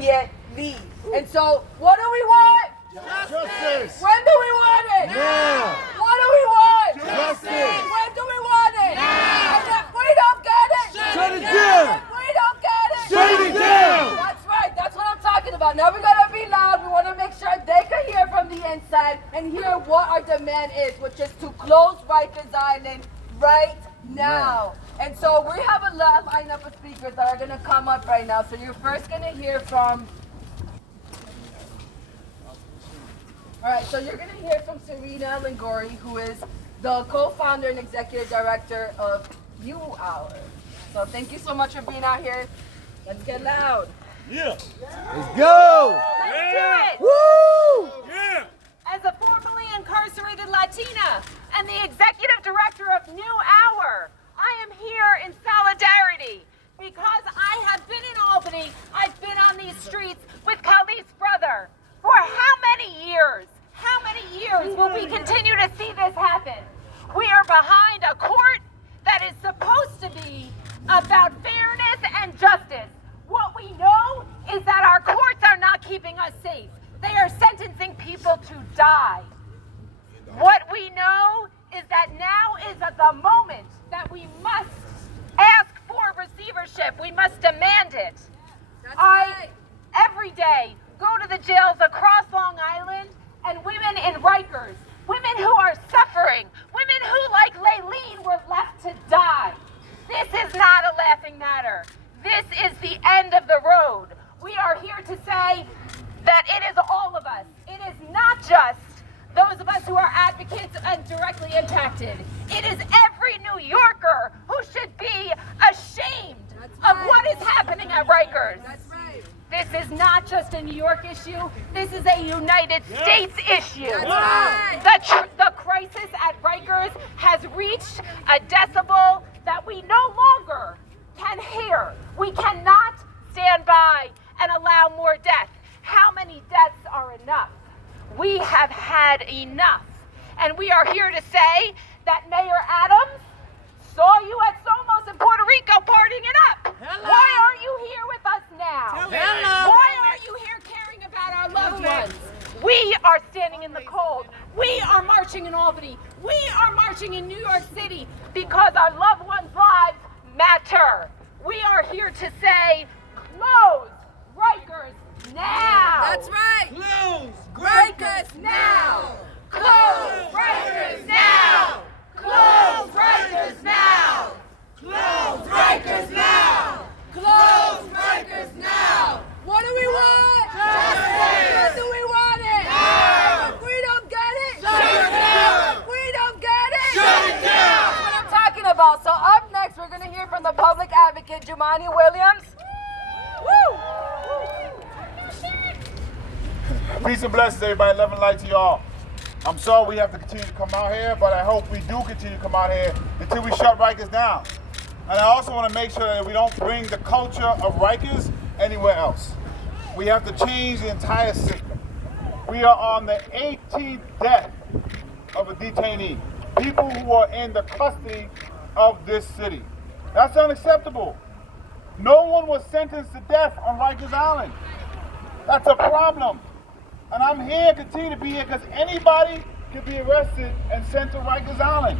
immediately. And so, what do we want? Justice! When do we want it? Now! What do we want? Justice! When do we want it? Now! And if we don't get it, Shut it down! if we don't get it, Shut it down! That's right. That's what I'm talking about. Now we gotta be loud. We want to make sure they can hear from the inside and hear what our demand is, which is to close Rikers Island right now. And so we have a lineup of speakers that are gonna come up right now. So you're first gonna hear from. All right. So you're gonna hear from Serena Lingori, who is the co-founder and executive director of New Hour. So thank you so much for being out here. Let's get loud. Yeah! Let's go! Let's do it! Woo! Yeah! As a formerly incarcerated Latina and the executive director of New Hour, I am here in solidarity because I have been in Albany, I've been on these streets with Khalif's brother. For how many years? How many years will we continue to see this happen? We are behind a court that is supposed to be about fairness and justice. What we know is that our courts are not keeping us safe. They are sentencing people to die. What we know is that now is the moment that we must ask for receivership. We must demand it. Every day, go to the jails across Long Island and women in Rikers, women who are suffering, women who, like Laylene, were left to die. This is not a laughing matter. This is the end of the road. We are here to say that it is all of us. It is not just those of us who are advocates and directly impacted. It is every New Yorker who should be ashamed of what is happening at Rikers. That's right. This is not just a New York issue. This is a United States issue. That's right. The crisis at Rikers has reached a decibel that we no longer can hear. We cannot stand by and allow more death. How many deaths are enough? We have had enough. And we are here to say that Mayor Adams saw you at Somos in Puerto Rico partying it up. Hello. Why aren't you here with us now? Hello. Why aren't you here caring about our loved ones? We are standing in the cold. We are marching in Albany. We are marching in New York City because our loved ones' lives matter. We are here to say, close Rikers now. That's right. Close! Rikers now. Close Rikers now. Close Rikers now. Close Rikers now! Close Rikers now. What do we want? Justice. When do we want it? Now. If we don't get it, Shut it down. If we don't get it, Shut it down. That's what I'm talking about. So up next, we're gonna hear from the public advocate, Jumaane Williams. Woo! Peace and blessings, everybody. Love and light to y'all. I'm sorry we have to continue to come out here, but I hope we do continue to come out here until we shut Rikers down. And I also want to make sure that we don't bring the culture of Rikers anywhere else. We have to change the entire system. We are on the 18th death of a detainee. People who are in the custody of this city. That's unacceptable. No one was sentenced to death on Rikers Island. That's a problem. And I'm here, continue to be here, because anybody can be arrested and sent to Rikers Island.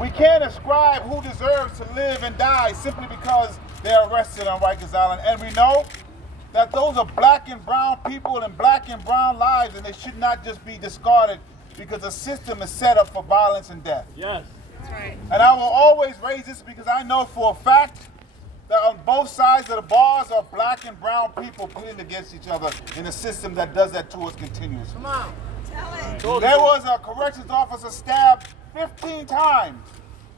We can't ascribe who deserves to live and die simply because they're arrested on Rikers Island. And we know that those are black and brown people and black and brown lives, and they should not just be discarded because the system is set up for violence and death. Yes. And I will always raise this because I know for a fact that on both sides of the bars are black and brown people pitting against each other in a system that does that to us continuously. Come on. There was a corrections officer stabbed 15 times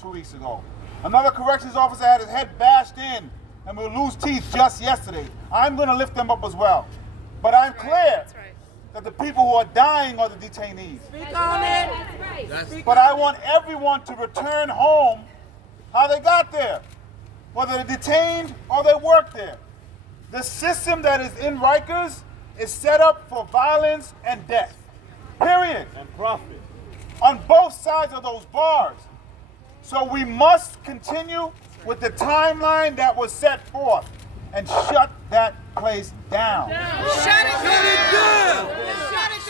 2 weeks ago. Another corrections officer had his head bashed in and will lose teeth just yesterday. I'm going to lift them up as well. But I'm clear that the people who are dying are the detainees. Speak on it. That's right. But I want everyone to return home how they got there, whether they're detained or they work there. The system that is in Rikers is set up for violence and death. Period. And profit. On both sides of those bars. So we must continue with the timeline that was set forth and shut that place down. Shut it down.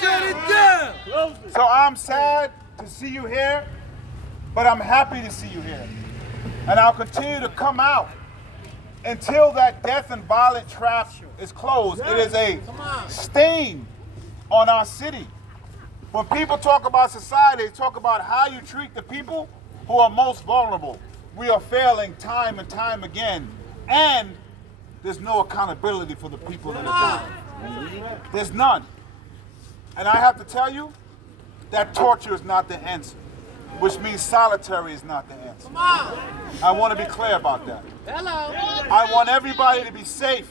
Shut it down. So I'm sad to see you here, but I'm happy to see you here. And I'll continue to come out until that death and violent trap is closed. It is a stain on our city. When people talk about society, they talk about how you treat the people who are most vulnerable. We are failing time and time again. And there's no accountability for the people that are dying. There's none. And I have to tell you, that torture is not the answer, which means solitary is not the answer. I want to be clear about that. I want everybody to be safe.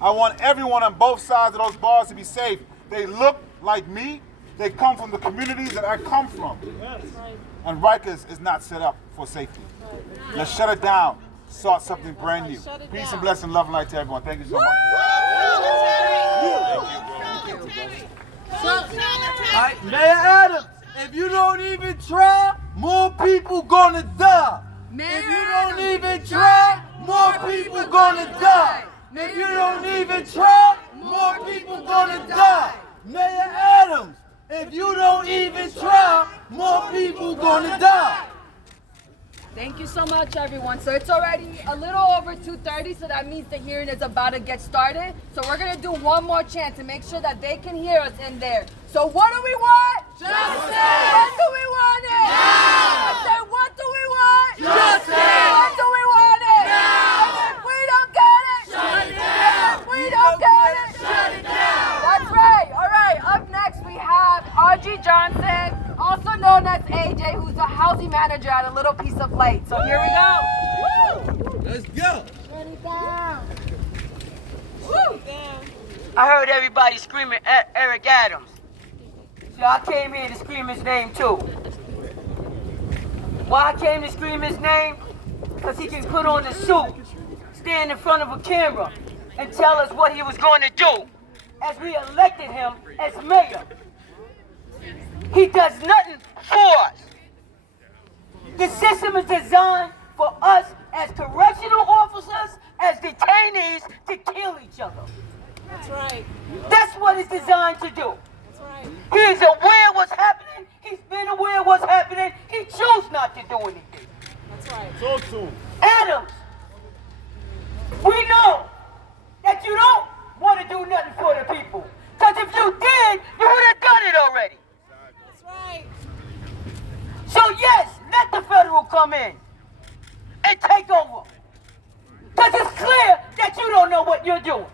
I want everyone on both sides of those bars to be safe. They look like me. They come from the communities that I come from. And Rikers is not set up for safety. Let's shut it down. Start something brand new. Peace and blessing, love and light to everyone. Thank you so much. Alright, Mayor Adams, if you don't even try, more people gonna die. If you don't even try, more people gonna die. If you don't even try, more people gonna die. Mayor Adams, if you don't even try, more people gonna die. Thank you so much, everyone. So it's already a little over 2:30, so that means the hearing is about to get started. So we're gonna do one more chance to make sure that they can hear us in there. So what do we want? Justice! When do we want it? Now! I said, what do we want? Justice! When do we want it? Now! And if we don't get it, Shut it down! if we don't get it, Shut it down! That's right. All right. Up next, we have Audrey Johnson, also known as AJ, who's a housing manager at a Little Piece of Light. So here we go. Let's go! I heard everybody screaming at Eric Adams. So I came here to scream his name too. Why I came to scream his name? Because he can put on a suit, stand in front of a camera, and tell us what he was going to do as we elected him as mayor. He does nothing for us. The system is designed for us as correctional officers, as detainees, to kill each other. That's right. That's what it's designed to do. That's right. He's aware what's happening. He's been aware what's happening. He chose not to do anything. That's right. So too. Adams, we know that you don't want to do nothing for the people. Because if you did, you would have done it already. That's right. So yes, let the federal come in and take over. Because it's clear that you don't know what you're doing.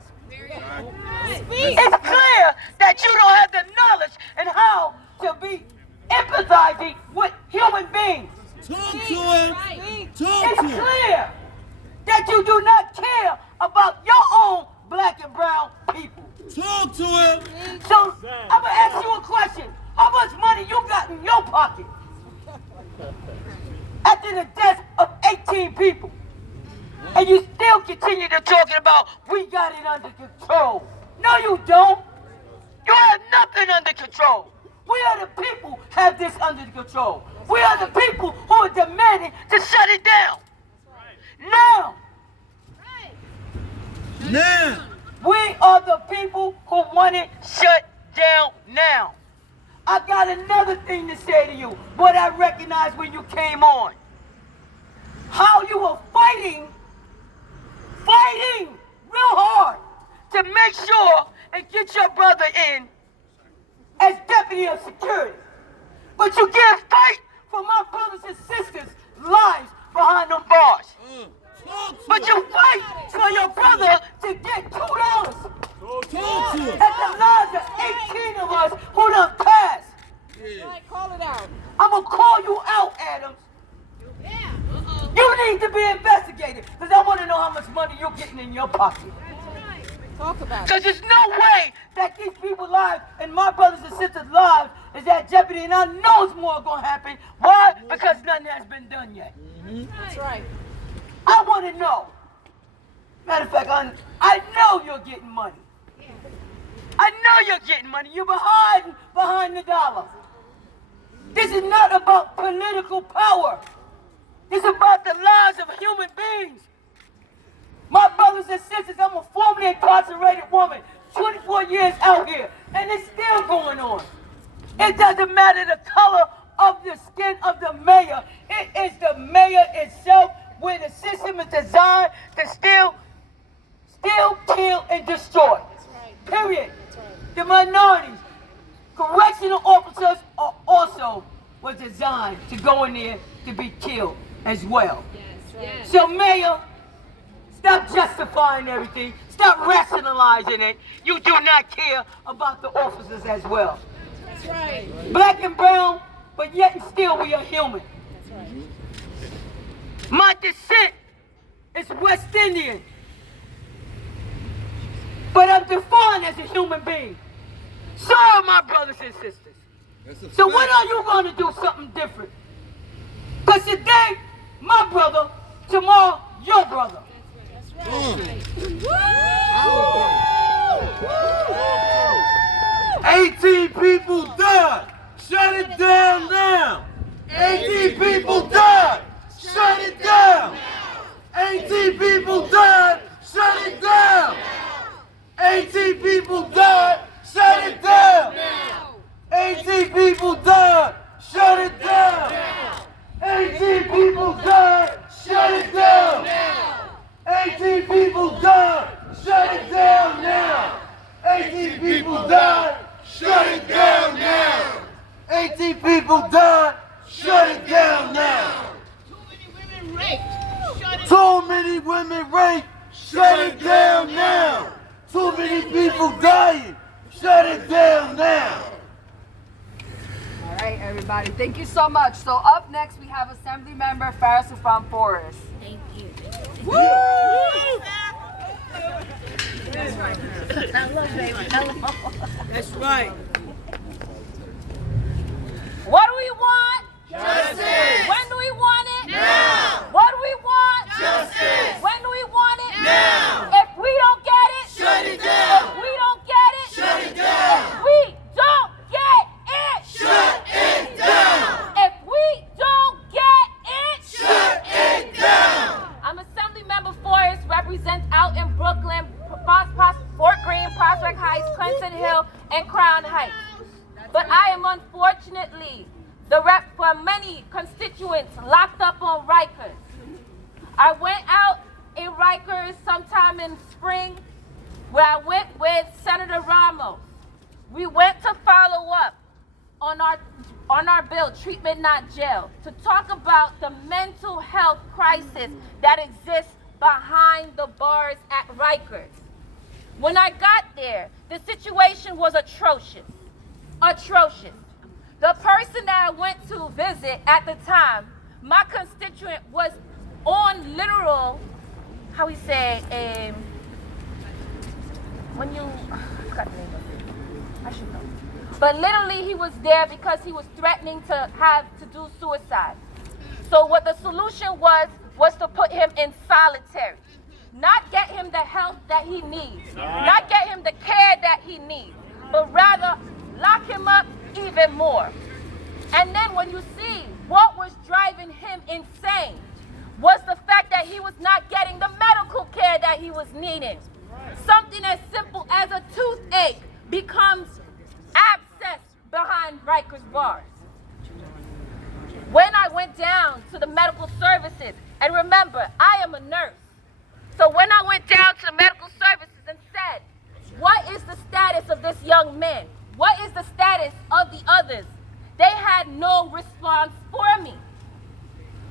It's clear that you don't have the knowledge and how to be empathizing with human beings. Talk to him! Talk It's to him! clear that you do not care about your own black and brown people. Talk to him! So I'm gonna ask you a question. How much money you got in your pocket after the death of 18 people? And you still continue to talking about we got it under control. No, you don't. You have nothing under control. We are the people have this under control. We are the people who are demanding to shut it down. Now, Now! we are the people who want it shut down now. I got another thing to say to you, what I recognized when you came on. How you were fighting real hard to make sure and get your brother in as deputy of security. But you can't fight for my brothers and sisters' lives behind them bars. Talk to But him! you fight for your brother to get $2. Talk to him! At the lives of 18 of us who done passed. Right, call it out. I'm gonna call you out, Adams. Yeah. You need to be investigated, because I want to know how much money you're getting in your pocket. Talk about it. Because there's no way that these people's lives and my brothers and sisters' lives is that jeopardy, and I know it's more gonna happen. Why? Because nothing has been done yet. That's right. I want to know. Matter of fact, I know you're getting money. I know you're getting money. You're behind the dollar. This is not about political power. This is about the lives of human beings. My brothers and sisters, I'm a formerly incarcerated woman, 24 years out here, and it's still going on. It doesn't matter the color of the skin of the mayor. It is the mayor itself where the system is designed to steal, kill, and destroy. Period. The minorities, correctional officers are also was designed to go in there to be killed as well. So mayor, stop justifying everything. Stop rationalizing it. You do not care about the officers as well. That's right. Black and brown, but yet and still we are human. That's right. My descent is West Indian. But I'm defined as a human being. So are my brothers and sisters. So when are you going to do something different? Because today, my brother, tomorrow, your brother. That's right. 18 people died. Shut it down now. 18 people died. Shut it down. 18 people died. Shut it down. 18 people died. Shut it down. 18 people died. Shut it down. 18 people died. Shut it down. 18 people died. Shut it down now. 18 people died. Shut it down now. 18 people died. Shut it down now. Too many women raped. Shut it down now. Too many people dying. Shut it down now. All right, everybody. Thank you so much. So up next, we have Assembly Member Faris Ufam Forrest. Thank you. That's right. Hello, baby. Hello. That's right. What do we want? Justice. When do we want it? Now. What do we want? Justice. When do we want it? Now. If we don't get it, Shut it down. If we don't get it, Shut it down. If we don't get it, Shut it down. If we don't get it, Shut it down. I'm Assembly Member Forrest, represent out in Brooklyn, Fort Greene, Prospect Heights, Clinton Hill, and Crown Heights. But I am unfortunately the rep for many constituents locked up on Rikers. I went out in Rikers sometime in spring where I went with Senator Ramos. We went to follow up on our bill, Treatment Not Jail, to talk about the mental health crisis that exists behind the bars at Rikers. When I got there, the situation was atrocious. Atrocious. The person that I went to visit at the time, my constituent was on literal, how we say, when you, I forgot the name of it. I should know. But literally he was there because he was threatening to do suicide. So what the solution was to put him in solitary. Not get him the help that he needs. Not get him the care that he needs. But rather lock him up even more. And then when you see what was driving him insane was the fact that he was not getting the medical care that he was needing. Something as simple as a toothache becomes abscess behind Rikers bars. When I went down to the medical services, and remember, I am a nurse. So when I went down to the medical services and said, what is the status of this young man? What is the status of the others? They had no response for me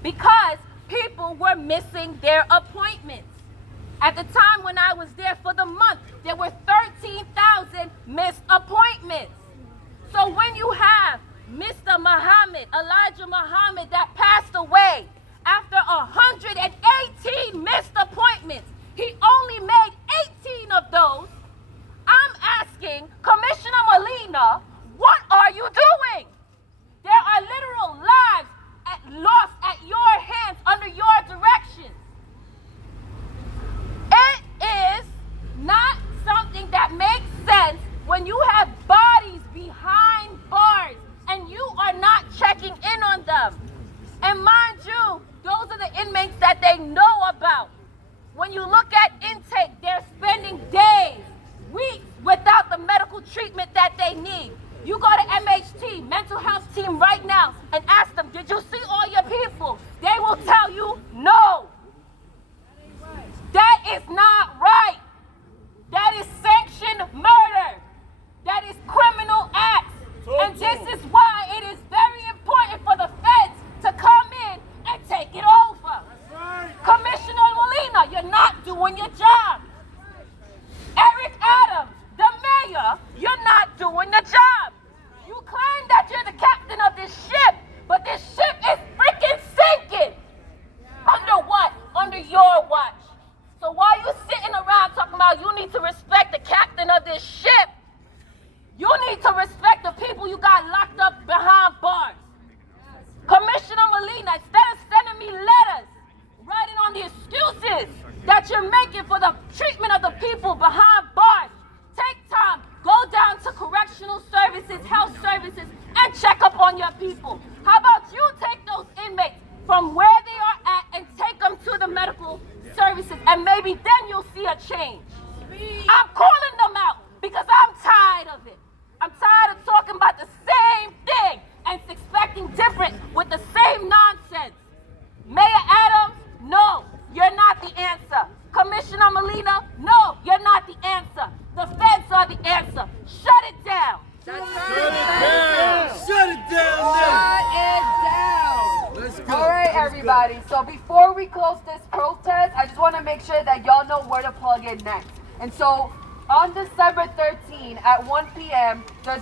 because people were missing their appointments. At the time when I was there for the month, there were 13,000 missed appointments. So when you have Mr. Muhammad, Elijah Muhammad, that passed away after 118 missed appointments, he only made 18 of those. I'm asking Commissioner Molina, what are you doing? There are literal lives lost at your hands under your direction. It is not team right now and ask them, did you see all your people? They will tell you no. That is not right. That is sanctioned murder. That is criminal acts. And this is why it is very important for the feds to come in and take it over. Commissioner Molina, you're not doing your job. Eric Adams, the mayor, you're not doing the job. You claim that you're the captain of this ship, but this ship is freaking sinking. Under what? Under your watch. So while you sitting around talking about you need to respect the captain of this ship, you need to respect the people you got locked up behind bars. Commissioner Molina, instead of sending me letters, writing on the excuses that you're making for the treatment of the people behind bars, take time, go down to correctional services, health services, and check up on your people. How about you take those inmates from where they are at and take them to the medical services, and maybe then you'll see a change. I'm calling them out because I'm tired of it. I'm tired of talking about the same thing and expecting different with the same nonsense. Mayor Adams, no, you're not the answer. Commissioner Molina, no, you're not the answer. The feds are the answer. Shut it down. Shut it down now. Shut it down. Let's go. All right, everybody. So before we close this protest, I just want to make sure that y'all know where to plug in next. And so on December 13 at 1 p.m., there's